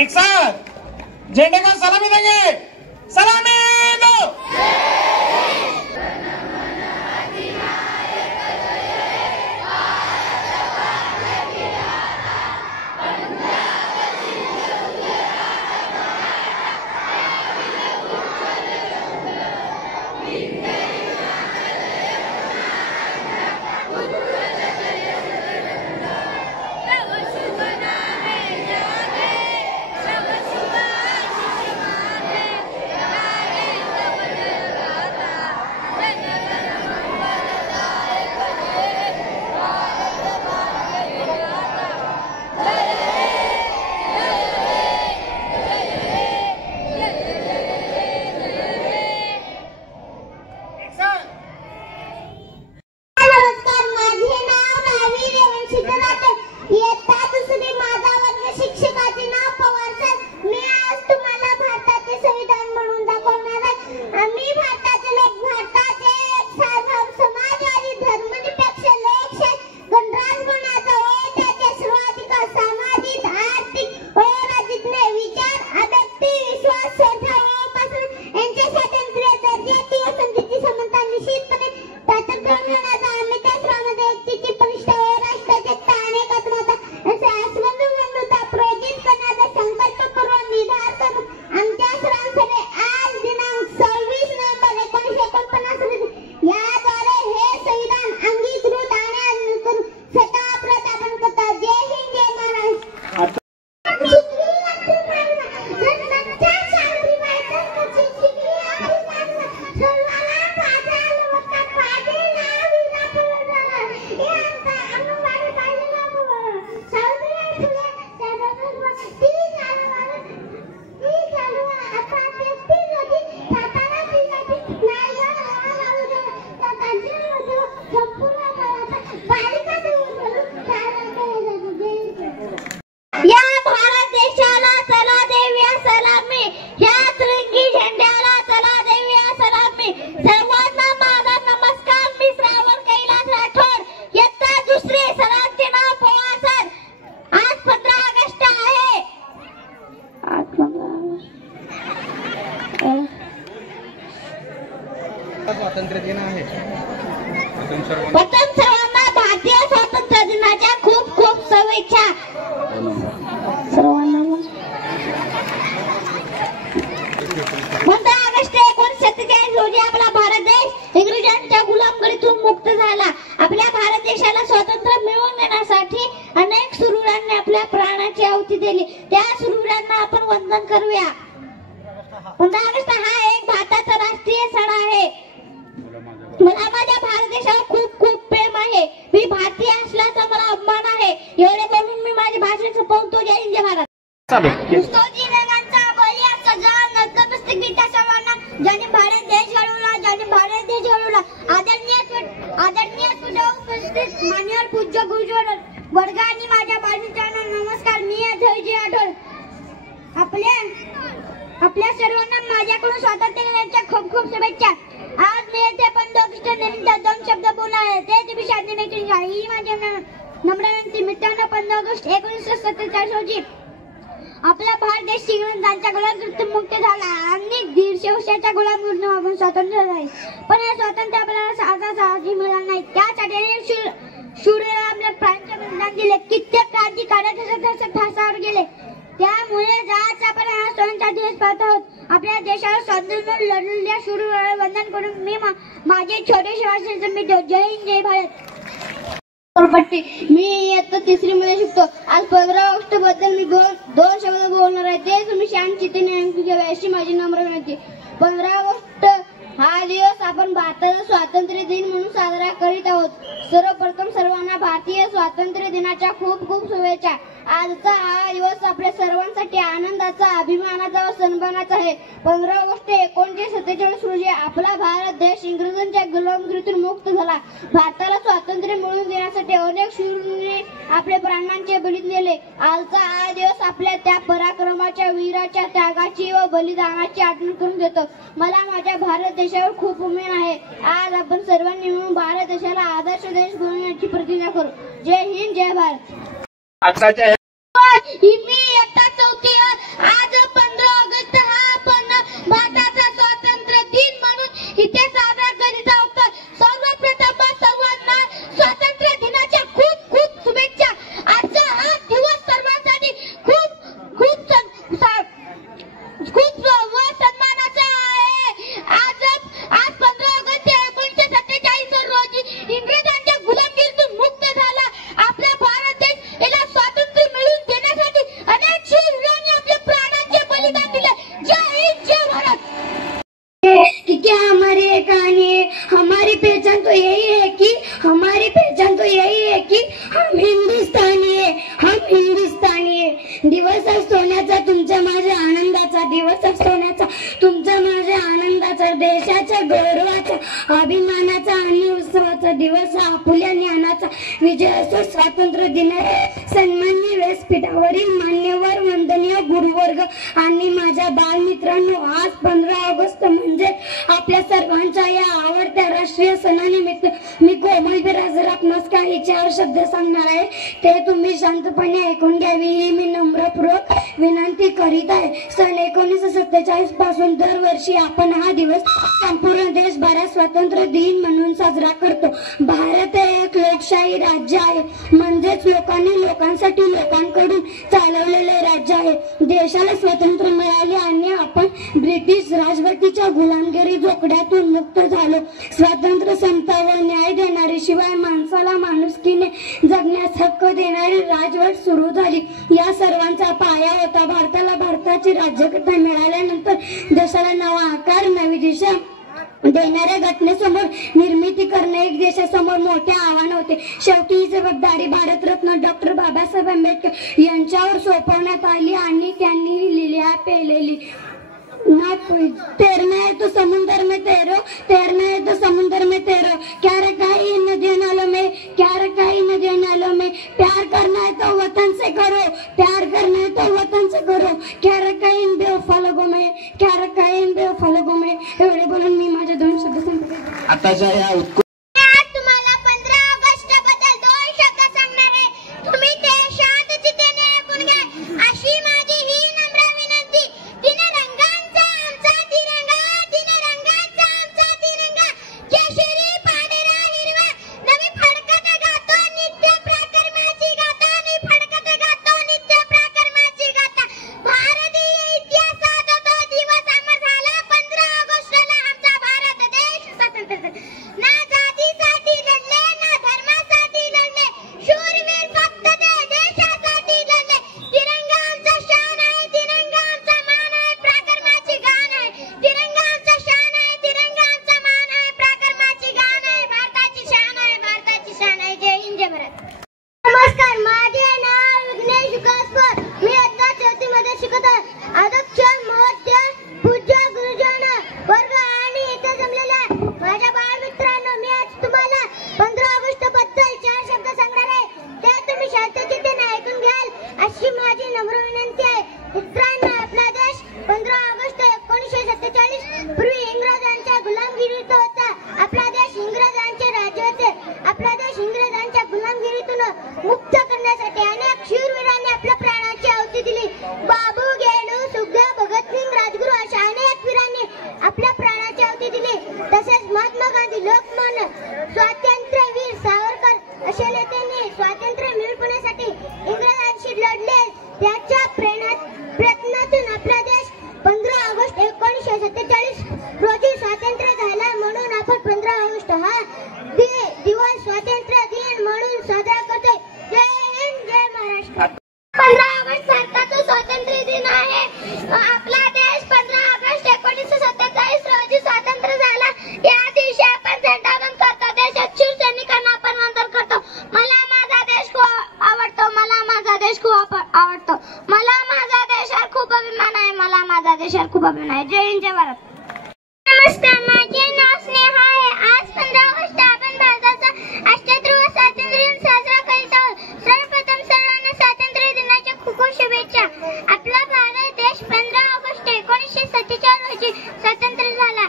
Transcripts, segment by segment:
एक साथ झंडे का सलामी देंगे। सलामी दो। स्वातंत्र्य दिन आहे। प्रथम सर्वांना भारतीय स्वातंत्र्य दिनाच्या खूप खूप शुभेच्छा। सर्वांना 15 ऑगस्ट 1947 रोजी आपला भारत देश इंग्रजांच्या गुलामगिरीतून मुक्त झाला। आपल्या भारत देशाला स्वातंत्र्य मिळवून देण्यासाठी अनेक शूरांनी आपल्या प्राणाची आहुती दिली। त्या शूरांना आपण वंदन करूया। 15 ऑगस्ट हा एक भारताचा राष्ट्रीय सण आहे। मला माझ्या भारत देशावर खूप खूप प्रेम आहे। मी भारतीय असल्याचा मला अभिमान आहे। एवढे बोलून मी माझी भाषण संपवतो। जय हिंद, जय भारत। ज्यांनी भारत देश घडवला आदरणीय मान्यवर पूज्य गुरुजी वर्ग आणि माझ्या बालमित्रांना नमस्कार। मी अजय राठोड। आपल्या सर्वांना माझ्याकडून स्वातंत्र्य दिनाच्या खूप खूप शुभेच्छा। आज मी येथे 15 ऑगस्ट निमित्त 2 शब्द बोलणार आहे। ते तुम्ही शांती मेकिंग ही माझी नम्र विनंती। मित्रांनो, 15 ऑगस्ट 1947 रोजी आपला भारत देश इंग्रजांच्या गुलामगिरीतून मुक्त झाला आणि 150 वर्षाच्या गुलामगिरीतून आपण स्वतंत्र झाले। पण हे स्वातंत्र्य आपल्याला सहजासहजी मिळालं नाही। त्यासाठी शूरांनी आपल्या प्राणांचे बलिदान दिले। कित्येक क्रांतिकारक ठासावर गेले। त्यामुळे आज आपण हा सणाचा दिवस पाहत आहोत। आपल्या देशावर स्वातंत्र्य लढलेल्या शूरांना वंदन करून मी माझे छोटेसे भाषण संपवतो। जय हिंद, जय भारत। मी इयत्ता 3री मध्ये शिकतो। आज 15 ऑगस्ट बद्दल मी दोन शब्द बोलणार आहे। ते तुम्ही शांत चित्ताने ऐकून घ्यावे अशी माझी नम्र विनंती। 15 ऑगस्ट हा दिवस आपण भारताचा स्वातंत्र्य दिन म्हणून साजरा करीत आहोत। सर्वप्रथम सर्वांना भारतीय स्वातंत्र्य दिनाच्या खूप खूप शुभेच्छा। आजचा हा दिवस आपल्या सर्वांसाठी आनंदाचा, अभिमानाचा व सन्मानाचा आहे। 15 ऑगस्ट 1947 रोजी आपला भारत देश इंग्रजांच्या गुलामगिरीतून मुक्त झाला। भारताला स्वातंत्र्य मिळवून देण्यासाठी अनेक शूरांनी आपल्या प्राणांचे बलिदान दिले। आजचा हा दिवस आपल्या त्या पराक्रमाच्या, वीराच्या त्यागाची व बलिदानाची आठवण करून देतो। मला माझ्या भारत देशावर खूप उमेद आहे। आज आपण सर्वांनी मिळून भारत देशाला आदर्श देश बनवण्याची प्रतिज्ञा करू। जय हिंद, जय भारत। आजच्या मी इयत्ता 4थी दिवस सोन्याचा, तुमचा माझ्या आनंदाचा, देशाच्या गौरवाचा, अभिमानाचा आणि उत्सवाचा दिवस, आपुल्या ज्ञानाचा विजय असो. स्वातंत्र्य दिनाच्या सन्माननीय व्यासपीठावरील मान्यवर, वंदनीय गुरुवर्ग आणि माझ्या बालमित्रांनो, आज 15 ऑगस्ट म्हणजे आपल्या सर्वांच्या या आवडत्या राष्ट्रीय सणानिमित्त मी कोमल बिराजदार आपणास काही 4 शब्द सांगणार आहे. ते तुम्ही शांतपणे ऐकून घ्यावी ही मी नम्रपूर्वक विनंती करीत आहे. सन 1947 पासून दरवर्षी आपण हा दिवस संपूर्ण देशभरात स्वातंत्र्य दिन म्हणून साजरा करतो. भारत हे एक लोकशाही राज्य आहे, म्हणजेच लोकांनी लोकांसाठी लोकांकडून चालवलेले राज्य आहे. देशाला स्वातंत्र्य मिळाले आणि आपण ब्रिटिश राजवटीच्या गुलामगिरी जोखड्यातून मुक्त झालो. स्वातंत्र्य, समता व न्याय देणारी, शिवाय माणसाला माणुसकीने जगण्यास हक्क देणारी राजवट सुरू झाली. या सर्वांचा पाया होता. भारताला भारताची राज्यकर्ता मिळाल्यानंतर देशाला नवा आकार, नवी दिशा देणाऱ्या घटनेसमोर निर्मिती करणे एक देशासमोर मोठे आव्हान होते. शेवटी ही जबाबदारी भारतरत्न डॉक्टर बाबासाहेब आंबेडकर यांच्यावर सोपवण्यात आली आणि त्यांनी लिहिल्या पेलेली ना तैरना है तो समुंदर में तैरो, तैरना है तो समुंदर में तैरो, क्या रखा है इन नदियों नालों में, क्या रखा है इन नदियों नालों में, प्यार करना है तो वतन से करो, प्यार करना है तो वतन से करो, क्या रखा है इन बेवफा लोगों में, क्या रखा है इन बेवफा लोगों में. एवढे बोलून मी माझे 2 शब्द संपले. आताच्या या तुम्हाला 15 ऑगस्ट बद्दल 2 शब्द सांगणार आहे. तुम्ही ते शांत चित्ताने ऐकून घ्या अशी माझी ही नम्र विनंती. तिरंगाचा आमचा तिरंगा, तिरंगाचा आमचा तिरंगा, केशरी पांढरा हिरवा, नवी फडकत गातो नित्य पराक्रमाची गाथा, नवी फडकत गातो नित्य पराक्रमाची गाथा. भारतीय इतिहासात तो दिवस अमर झाला 15 ऑगस्टला आमचा भारत देश स्वतंत्र झाला. ना जातीसाठी लढले, ना धर्मासाठी लढले, शूरवीर फक्त ते देशासाठी लढले. तिरंगा आमचा शान आहे, तिरंगा आमचा मान आहे, पराक्रमाची गाण आहे. तिरंगा आमचा शान आहे, तिरंगा आमचा मान आहे, पराक्रमाची गाण आहे. भारताची शान आहे, भारताची शान आहे. जय हिंद, जय भारत. नमस्कार, माझे नाव विघ्नेश विकासकर. मी आता 4थी मध्ये शिकत आहे. अध्यक्ष महोदय, पूज्य गुरुजन वर्ग आणि इथे जमलेल्या माझ्या बालमित्रांनो, मी आज तुम्हाला 15 ऑगस्ट बद्दल 4 शब्द सांगणार आहे. ते तुम्ही शांततेने ऐकून घ्याल अशी माझी नम्र विनंती आहे. मित्रांनो, आपला देश 15 ऑगस्ट 1947 पूर्वी इंग्रजांच्या गुलामगिरीत होता. आपला देश इंग्रजांचे राज्य होते. आपला देश इंग्रजांच्या गुलामगिरीतून मुक्त करण्यासाठी अनेक शूरवीरांनी आपल्या प्राणाची आहुती दिली. बाबू गेलू, सुखदेव, भगतसिंग, राजगुरू अशा अनेक वीरांनी आपल्या प्राणाची आहुती दिली. तसेच महात्मा गांधी, लोकमान्य, स्वातंत्र्यवीर सावरकर अशा नेत्यांनी स्वातंत्र्य मिळवण्यासाठी इंग्रजांशी लढले. त्याच्या प्रयत्नातून आपला देश 15 ऑगस्ट 1947 रोजी स्वातंत्र्य झाला. म्हणून आपण 15 ऑगस्ट हा दिवस स्वातंत्र्य दिन म्हणून साजरा करतोय. जय हिंद, जय महाराष्ट्र. 15 ऑगस्ट भारताचा स्वातंत्र्य दिन आहे. आपला देश 15 ऑगस्ट 1947 रोजी स्वातंत्र्य झाला. या दिवशी आपण झेंडावंदन करतो. देशात शूर सैनिकांना आपण वंदन करतो. मला माझा देश खूप आवडतो, मला माझा देश खूप आवडतो, मला माझा देशावर खूप अभिमान आहे, मला माझा देशावर खूप अभिमान आहे. जय हिंद, जय भारत. नमस्कार, माझे नाव स्नेहा आहे. आज 15 ऑगस्ट आपण भारताचा अष्टध्रुव स्वातंत्र्य दिन साजरा करीत आहोत. सर्वप्रथम सर्वांना स्वातंत्र्य दिनाच्या खूप खूप शुभेच्छा. आपला भारत देश 15 ऑगस्ट 1947 रोजी स्वातंत्र्य झाला.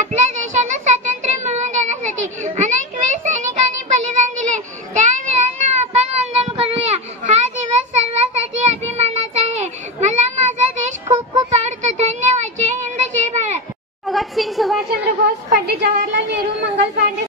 आपल्या देशाला स्वातंत्र्य मिळवून देण्यासाठी अनेक वीर सैनिकांनी बलिदान दिले. त्या वीरांना आपण वंदन करूया. हा दिवस सर्वांसाठी अभिमानाचा आहे. मला माझा देश खूप खूप आवडतो. धन्यवाद. जय हिंद, जय भारत. भगतसिंग, सुभाषचंद्र बोस, पंडित जवाहरलाल नेहरू, मंगल पांडे.